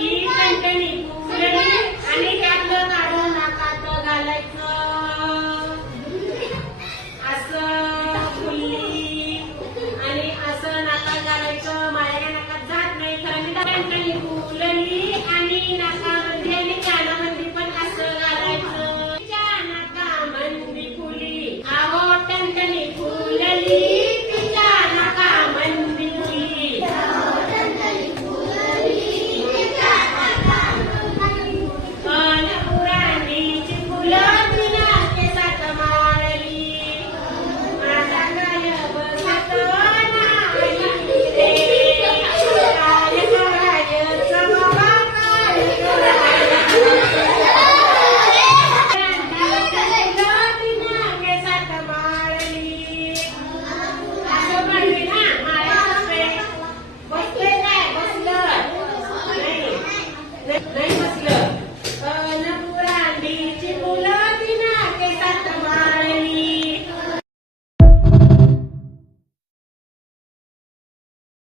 ही टणटणी fully आणि त्यातलं काढून नाकात घालायचं असं फुलली आणि असं नाकात घालायचं. माझ्या नाकात जात नाही खरं मी टणटणी फुलली आणि नाकामध्ये आणि कानामध्ये पण असं घालायचं. तिच्या नाकामध्ये फुली आहो टणटणी फुलली तिच्या नाकामध्ये फुली. पुराणीची फुलं तिला केसात माळली माझा गाय बसत नाही रे काय करायचं बाबा काय करायचं. फुलं तिला केसात माळली असं म्हणली ना माळ्याचं बसले काय बसलं नाही